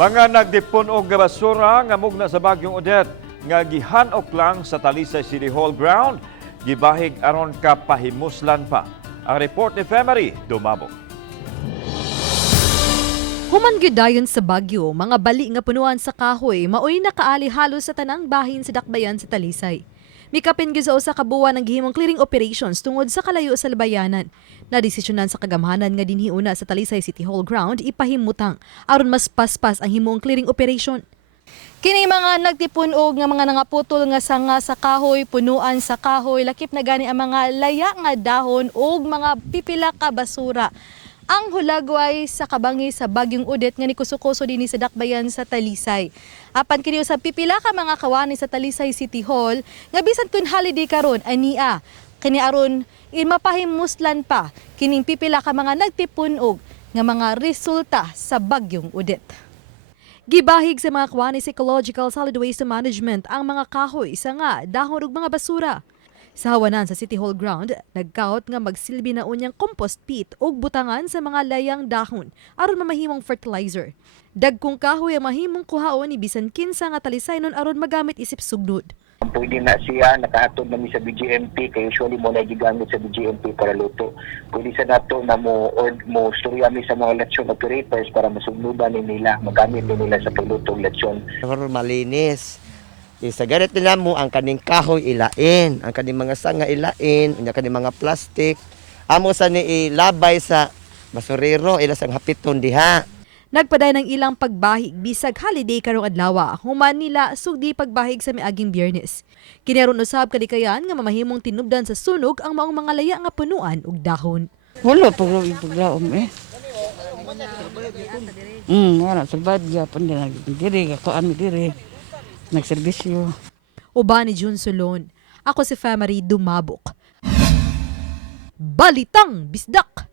Mga nagdipon og basura nga mugna sa bagyong Odette nga gihanok lang sa Talisay City Hall ground, gibahig aron kapahimuslan pa. Ang report ni Femery Dumabog. Human gyud dayon sa Bagyo, mga bali nga punuan sa kahoy maoy nakaali halos sa tanang bahin sa dakbayan sa Talisay. Mikapin gyud sa usa ka buwan ang gihimong clearing operations tungod sa kalayo sa labayanan. Nadesisyonan sa kagamhanan nga dinhi una sa Talisay City Hall ground ipahimutang aron mas paspas ang himong clearing operation. Kini mga nagtipon og nga mga nangaputol nga sanga sa kahoy, punuan sa kahoy, lakip na gani ang mga laya nga dahon og mga pipila ka basura. Ang hulagway sa kabangi sa bagyong Odette nga nikusukoso dinhi sa dakbayan sa Talisay. Apan kini usab pipila ka mga kawani sa Talisay City Hall nga bisan kun holiday karon ania kini aron mapahimuslan pa kining pipila ka mga nagtipon og nga mga resulta sa bagyong Odette. Gibahig sa mga kawani sa Ecological Solid Waste Management ang mga kahoy, sanga, dahon ug mga basura. Sa hawanan sa City Hall ground, nagkaot nga magsilbi na unyang compost pit o butangan sa mga layang dahon aron mamahimong fertilizer. Dagkong kahoy ang mahimong kuhaon ni bisan kinsa nga talisaynon aron magamit isip sugnod. Pwede na siya, nakahatod namin sa BGMP, kaya usually mo na gigamit sa BGMP para luto. Pwede sa nato na mo storya mi sa mga lechon operators para masugnudan nila, magamit nila sa pagluto ng lechon. Para malinis. Sa ganit nila mo ang kaning kahoy ilain, ang kaning mga sanga ilain, ang kaning mga plastic. Amo sa ni ilabay sa basurero, ila sang hapiton diha. Nagpaday ng ilang pagbahig bisag holiday karong adlaw, human nila sugdi pagbahig sa miaging Biyernes. Kinaron usab kalikayan nga mamahimong tinubdan sa sunog ang maong mga laya nga punuan ug dahon. Wala paglaom eh. Wala sa badya pa nila diri ako ami diri. Nagserbisyo. Uban ni Jun Solon. Ako si Femery Dumabok. Balitang Bisdak.